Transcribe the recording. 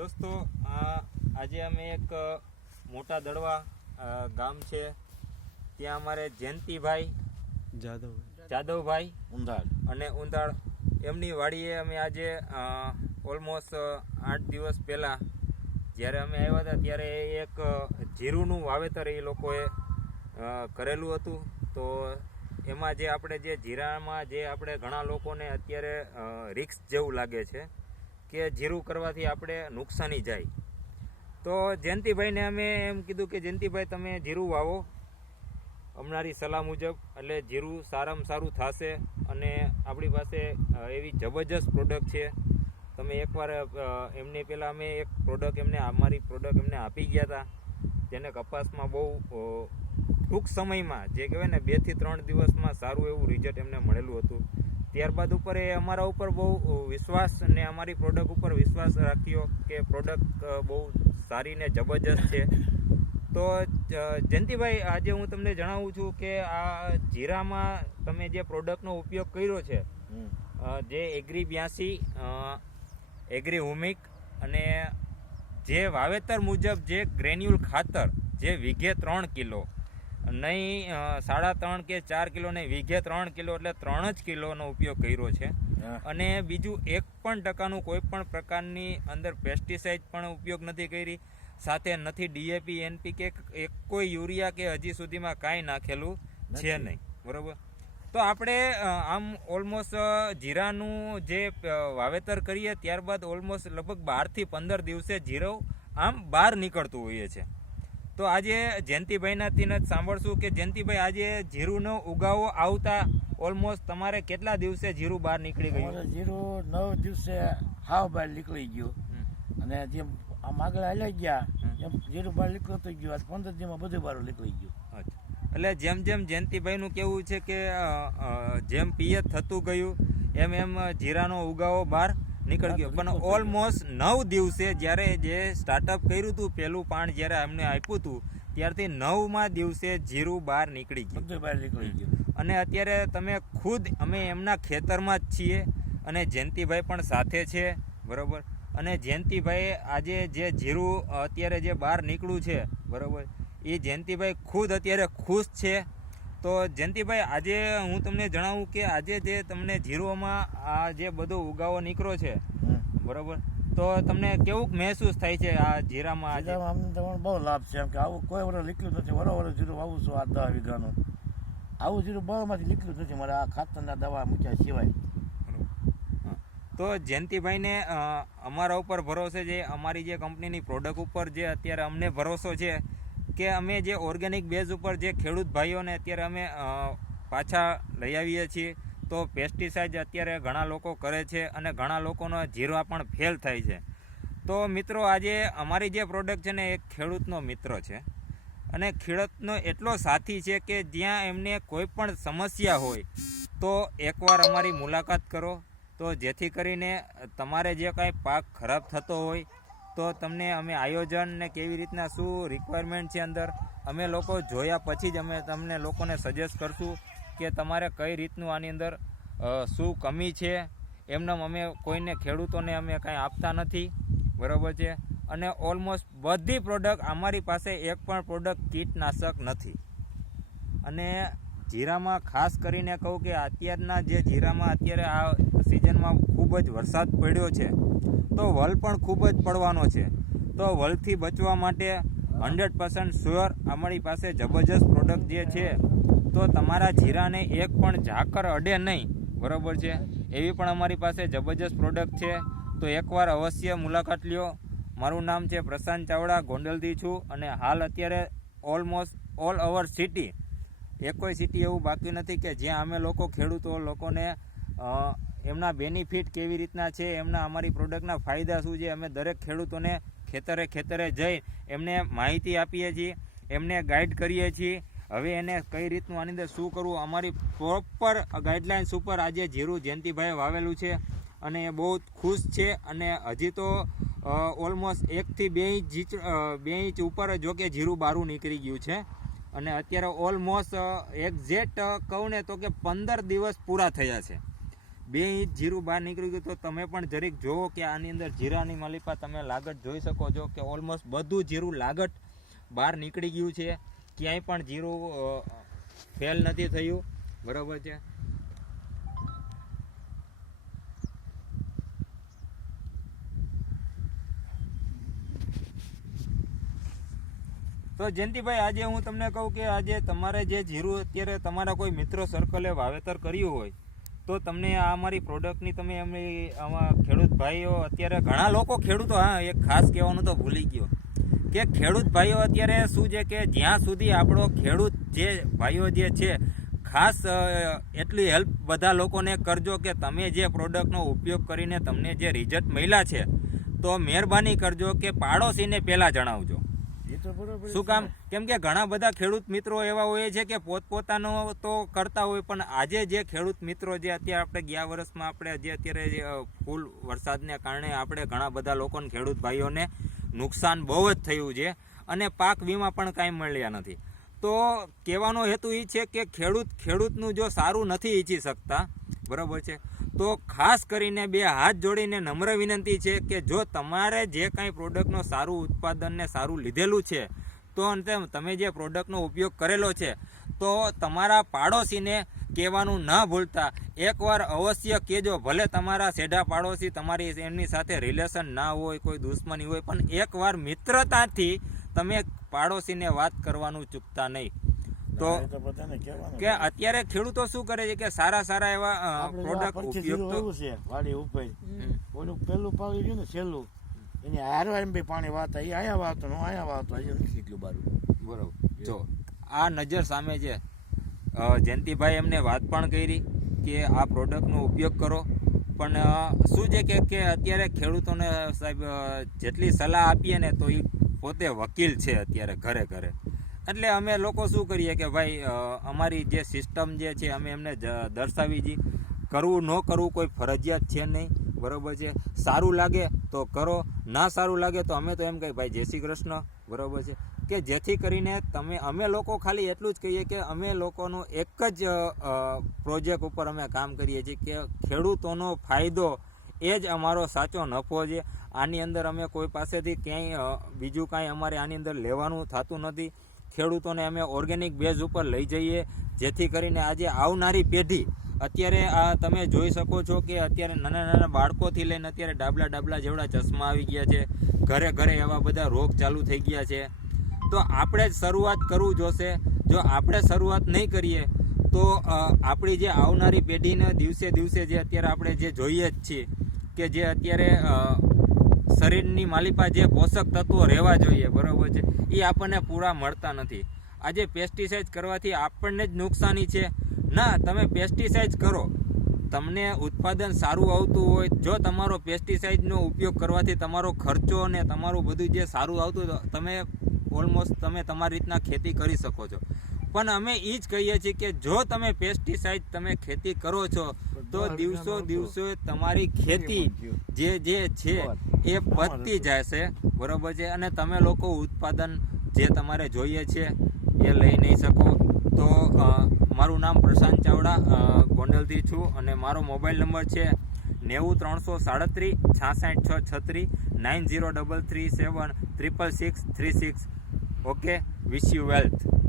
દોસ્તો આજે અમે એક મોટા દડવા ગામ છે ત્યાં અમારે જયંતિભાઈ જાદવભાઈ ઉંધાળ એમની વાડીએ અમે આજે ઓલમોસ્ટ 8 દિવસ પહેલાં જ્યારે અમે આવ્યા હતા ત્યારે એક જીરુંનું વાવેતર એ લોકોએ કરેલું હતું. તો એમાં જે આપણે જે જીરામાં જે આપણે ઘણા લોકોને અત્યારે રિસ્ક જેવું લાગે છે કે જીરું કરવાથી આપણે નુકસાની જાય. તો જયંતિભાઈને અમે એમ કીધું કે જયંતિભાઈ તમે જીરું વાવો અમારી સલાહ મુજબ, એટલે જીરું સારામાં સારું થશે અને આપણી પાસે એવી જબરજસ્ત પ્રોડક્ટ છે. તમે એકવાર એમને પહેલાં અમે એક પ્રોડક્ટ અમારી પ્રોડક્ટ એમને આપી ગયા હતા જેને કપાસમાં બહુ ટૂંક સમયમાં જે કહેવાય ને 2 થી 3 દિવસમાં સારું એવું રિઝલ્ટ એમને મળેલું હતું. ત્યારબાદ ઉપર એ અમારા ઉપર બહુ વિશ્વાસ અને અમારી પ્રોડક્ટ ઉપર વિશ્વાસ રાખ્યો કે પ્રોડક્ટ બહુ સારી ને જબરજસ્ત છે. તો જયંતિભાઈ આજે હું તમને જણાવું છું કે આ જીરામાં તમે જે પ્રોડક્ટનો ઉપયોગ કર્યો છે જે એગ્રી 82 એગ્રી હુમિક અને જે વાવેતર મુજબ જે ગ્રેન્યુલ ખાતર જે વીઘે 3 કિલો નહીં 3.5 કે 4 કિલો નહીં વીઘે 3 કિલો એટલે 3 જ કિલોનો ઉપયોગ કર્યો છે. અને બીજું 1% કોઈ પણ પ્રકારની અંદર પેસ્ટિસાઇડ પણ ઉપયોગ નથી કરી, સાથે નથી ડીએપી એનપીકે કોઈ યુરિયા કે હજી સુધીમાં કાંઈ નાખેલું છે નહીં, બરોબર. તો આપણે આમ ઓલમોસ્ટ જીરાનું જે વાવેતર કરીએ ત્યારબાદ ઓલમોસ્ટ લગભગ 12 થી 15 દિવસે જીરું આમ બહાર નીકળતું હોઈએ છે. તો આજે જયંતિભાઈનાથી જ સાંભળશું કે જયંતિભાઈ આજે જીરુંનો ઉગાવો આવતા ઓલમોસ્ટ તમારે કેટલા દિવસે જીરું બહાર નીકળી ગયું? જીરું 9 દિવસે હાવ બહાર નીકળી ગયું અને જેમ આમ આગળ હાલી ગયા એમ જીરું બહાર નીકળતું ગયું. આજ 15 દિવસમાં બધું બહાર નીકળી ગયું. એટલે જેમ જેમ જયંતિભાઈનું કહેવું છે કે જેમ પિયત થતું ગયું એમ જીરાનો ઉગાવો બહાર નીકળી ગયો. પણ ઓલમોસ્ટ 9 દિવસે જ્યારે જે સ્ટાર્ટઅપ કર્યું હતું પહેલું પાણ જ્યારે અમને આપ્યું હતું ત્યારથી 9મા દિવસે જીરું બહાર નીકળી ગયું. અને અત્યારે તમે ખુદ અમે એમના ખેતરમાં જ છીએ અને જયંતિભાઈ પણ સાથે છે, બરોબર. અને જયંતિભાઈ આજે જે જીરું અત્યારે જે બહાર નીકળ્યું છે, બરોબર, એ જયંતિભાઈ ખુદ અત્યારે ખુશ છે. તો જયંતિભાઈ આજે હું તમને જણાવું કે આજે જે તમને જીરુંમાં આ જે બધો ઉગાવો નીકળ્યો છે, બરોબર, તો તમને કેવું મહેસૂસ થાય છે આ જીરામાં? આજે અમને તમને બહુ લાભ છે, એમ કે આવું કોઈ વર્ષ નીકળ્યું નથી. વરોવર જીરું વાવું છું આ 10 વીઘાનું. આવું જીરું બહુમાંથી નીકળ્યું નથી મારે આ ખાતરના દવા મૂક્યા સિવાય. તો જયંતિભાઈને અમારા ઉપર ભરોસે છે, અમારી જે કંપનીની પ્રોડક્ટ ઉપર જે અત્યારે અમને ભરોસો છે કે અમે જે ઓર્ગેનિક બેઝ ઉપર જે ખેડૂત ભાઈઓને અત્યારે અમે પાછા લઈ આવીએ છીએ. તો પેસ્ટિસાઇડ અત્યારે ઘણા લોકો કરે છે અને ઘણા લોકોનો જીરા પણ ફેલ થાય છે. તો મિત્રો આજે અમારી જે પ્રોડક્ટ છે ને એક ખેડૂતનો મિત્ર છે અને ખેડૂતનો એટલો સાથી છે કે જ્યાં એમને કોઈ પણ સમસ્યા હોય તો એકવાર અમારી મુલાકાત કરો, તો જેથી કરીને તમારે જે કાંઈ પાક ખરાબ થતો હોય તો તમને અમે આયોજન ને કેવી રીતના શું રિક્વાયરમેન્ટ છે અંદર અમે લોકો જોયા પછી જ અમે તમને લોકોને સજેસ્ટ કરશું કે તમારે કઈ રીતનું આની અંદર શું કમી છે. એમને અમે કોઈને ખેડૂતોને અમે કાંઈ આપતા નથી, બરાબર છે. અને ઓલમોસ્ટ બધી પ્રોડક્ટ અમારી પાસે એક પણ પ્રોડક્ટ કીટનાશક નથી. અને જીરામાં ખાસ કરીને કહું કે અત્યારના જે જીરામાં અત્યારે આ સિઝનમાં ખૂબ જ વરસાદ પડ્યો છે તો વલ પણ ખૂબ જ પડવાનો છે. તો વલથી બચવા માટે 100% શ્યોર અમારી પાસે જબરજસ્ત પ્રોડક્ટ જે છે. તો તમારા જીરાને એક પણ ઝાકર અડે નહીં, બરાબર છે, એવી પણ અમારી પાસે જબરજસ્ત પ્રોડક્ટ છે. તો એકવાર અવશ્ય મુલાકાત લ્યો. મારું નામ છે પ્રશાંત ચાવડા, ગોંડલથી છું અને હાલ અત્યારે ઓલમોસ્ટ ઓલ ઓવર સિટી કોઈ સિટી એવું બાકી નથી કે જ્યાં અમે લોકો ખેડૂતો લોકોને એમના બેનિફિટ કેવી રીતના છે, એમના અમારી પ્રોડક્ટના ફાયદા શું છે, અમે દરેક ખેડૂતોને ખેતરે જઈ એમને માહિતી આપીએ છીએ, એમને ગાઈડ કરીએ છીએ. હવે એને કઈ રીતનું આની અંદર શું કરવું અમારી પ્રોપર ગાઈડલાઇન્સ ઉપર આજે જીરું જયંતિભાઈએ વાવેલું છે અને એ બહુ ખુશ છે. અને હજી તો ઓલમોસ્ટ 1 થી 2 ઇંચ ઉપર જો કે જીરું બારું નીકળી ગયું છે. અને અત્યારે ઓલમોસ્ટ એક્ઝેક્ટ કહું ને તો કે 15 દિવસ પૂરા થયા છે. 2 ઇંચ જીરું બહાર નીકળી ગયું. તો તમે પણ જરીક જોવો કે આની અંદર જીરાની માલિપા તમે લાગટ જોઈ શકો છો કે ઓલમોસ્ટ બધું જીરું લાગટ બહાર નીકળી ગયું છે. ક્યાંય પણ જીરું ફેલ નથી થયું, બરાબર છે. તો જયંતિભાઈ, આજે હું તમને કહું કે આજે તમારે જે જીરું અત્યારે તમારા કોઈ મિત્રો સર્કલે વાવેતર કર્યું હોય તો તમને આ અમારી પ્રોડક્ટની તમે એમની આમાં ખેડૂત ભાઈઓ અત્યારે ઘણા લોકો ખેડૂતો, હા એક ખાસ કહેવાનું તો ભૂલી ગયો કે ખેડૂત ભાઈઓ અત્યારે શું છે કે જ્યાં સુધી આપણો ખેડૂત જે ભાઈઓ જે છે ખાસ એટલી હેલ્પ બધા લોકોને કરજો કે તમે જે પ્રોડક્ટનો ઉપયોગ કરીને તમને જે રિઝલ્ટ મળ્યા છે તો મહેરબાની કરજો કે પાડોશીને પહેલાં જણાવજો. શું કામ? કેમ કે ઘણા બધા ખેડૂત મિત્રો એવા હોય છે કે પોતપોતાનો તો કરતા હોય, પણ આજે જે ખેડૂત મિત્રો જે અત્યારે આપણે ગયા વર્ષમાં આપણે જે અત્યારે ફૂલ વરસાદને કારણે આપણે ઘણા બધા લોકોને ખેડૂત ભાઈઓને નુકસાન બહુ જ થયું છે અને પાક વીમા પણ કાંઈ મળ્યા નથી. તો કહેવાનો હેતુ એ છે કે ખેડૂતનું જો સારું નથી ઈચ્છી શકતા, બરાબર છે, તો ખાસ કરીને 2 હાથ જોડીને નમ્ર વિનંતી છે કે જો તમારે જે કાંઈ પ્રોડક્ટનું સારું ઉત્પાદન ને સારું લીધેલું છે તો તમે જે પ્રોડક્ટનો ઉપયોગ કરેલો છે તો તમારા પાડોશીને કહેવાનું ન ભૂલતા. એકવાર અવશ્ય કહેજો, ભલે તમારા સેઢા પાડોશી તમારી એમની સાથે રિલેશન ના હોય, કોઈ દુશ્મની હોય, પણ એકવાર મિત્રતાથી તમે પાડોશીને વાત કરવાનું ચૂકતા નહીં. તો કે અત્યારે ખેડૂતો શું કરે છે કે સારા એવા પ્રોડક્ટ ઉપયોગ તો છે વાડી ઉપર ઓલું પેલું પાવી ગયું ને છેલ્લું એને હારવા એમ બી પાણી વાતા એ આયા વાતો નો આયા વાતો આજે નથી એટલું બારું. બરોબર. જો આ નજર સામે છે, જયંતિભાઈ એમને વાત પણ કરી કે આ પ્રોડક્ટનો ઉપયોગ કરો, પણ શું છે કે અત્યારે ખેડૂતોને સાહેબ જેટલી સલાહ આપીએ ને તો એ પોતે વકીલ છે અત્યારે ઘરે. એટલે અમે લોકો શું કરીએ કે ભાઈ અમારી જે સિસ્ટમ જે છે અમે એમને દર્શાવી જી, કરવું ન કરવું કોઈ ફરજિયાત છે નહીં, બરાબર છે. સારું લાગે તો કરો, ના સારું લાગે તો અમે તો એમ કહીએ ભાઈ જય શ્રી કૃષ્ણ, બરાબર છે. કે જેથી કરીને અમે લોકો ખાલી એટલું જ કહીએ કે અમે લોકોનું એક જ પ્રોજેક્ટ ઉપર અમે કામ કરીએ છીએ કે ખેડૂતોનો ફાયદો એ જ અમારો સાચો નફો છે. આની અંદર અમે કોઈ પાસેથી ક્યાંય બીજું કાંઈ અમારે આની અંદર લેવાનું થતું નથી. ખેડૂતોને અમે ઓર્ગેનિક બેઝ ઉપર લઈ જઈએ જેથી કરીને આજે આવનારી પેઢી, અત્યારે આ તમે જોઈ શકો છો કે અત્યારે નાના બાળકોથી લઈને અત્યારે ડાબલા જેવડા ચશ્મા આવી ગયા છે, ઘરે એવા બધા રોગ ચાલુ થઈ ગયા છે. તો આપણે જ શરૂઆત કરવું જોશે. જો આપણે શરૂઆત નહીં કરીએ તો આપણી જે આવનારી પેઢીને દિવસે જે અત્યારે આપણે જે જોઈએ જ છીએ કે જે અત્યારે શરીરની માલિપા જે પોષક તત્વો રહેવા જોઈએ, બરાબર છે, એ આપણને પૂરા મળતા નથી. આજે પેસ્ટિસાઇડ કરવાથી આપણને જ નુકસાની છે. ના, તમે પેસ્ટિસાઇડ કરો, તમને ઉત્પાદન સારું આવતું હોય, જો તમારો પેસ્ટિસાઇડનો ઉપયોગ કરવાથી તમારો ખર્ચો અને તમારું બધું જે સારું આવતું તમે ઓલમોસ્ટ તમે તમારી રીતના ખેતી કરી શકો છો. પણ અમે એ જ કહીએ છીએ કે જો તમે પેસ્ટિસાઇડ તમે ખેતી કરો છો તો દિવસો તમારી ખેતી જે છે એ વધતી જશે, બરાબર છે, અને તમે લોકો ઉત્પાદન જે તમારે જોઈએ છે એ લઈ નહીં શકો. તો મારું નામ પ્રશાંત ચાવડા ગોંડલથી છું અને મારો મોબાઈલ નંબર છે 90 337 66 36 90 337 666 36. Okay, wish you wealth.